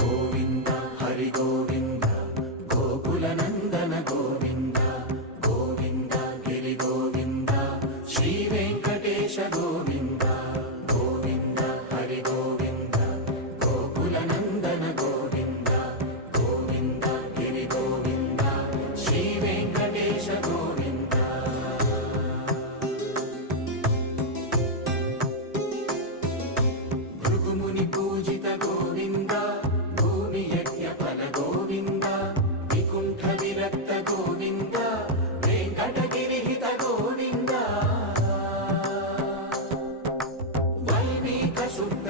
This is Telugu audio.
గోవింద హరి గోవింద గోకుల నందన గోవింద గోవింద గిరి గోవింద శ్రీ వెంకటేశ గోవింద గోవింద హరి గోవింద గోకుల నందన గోవింద గోవింద గిరి గోవింద శ్రీ వెంకటేశ గోవింద భృగుముని పూజిత గోవింద భూమి యజ్ఞ ఫల గోవింద వికుంఠ విరక్త గోవింద వెంకటగిరిహిత గోవింద వైదిక శుద్ధ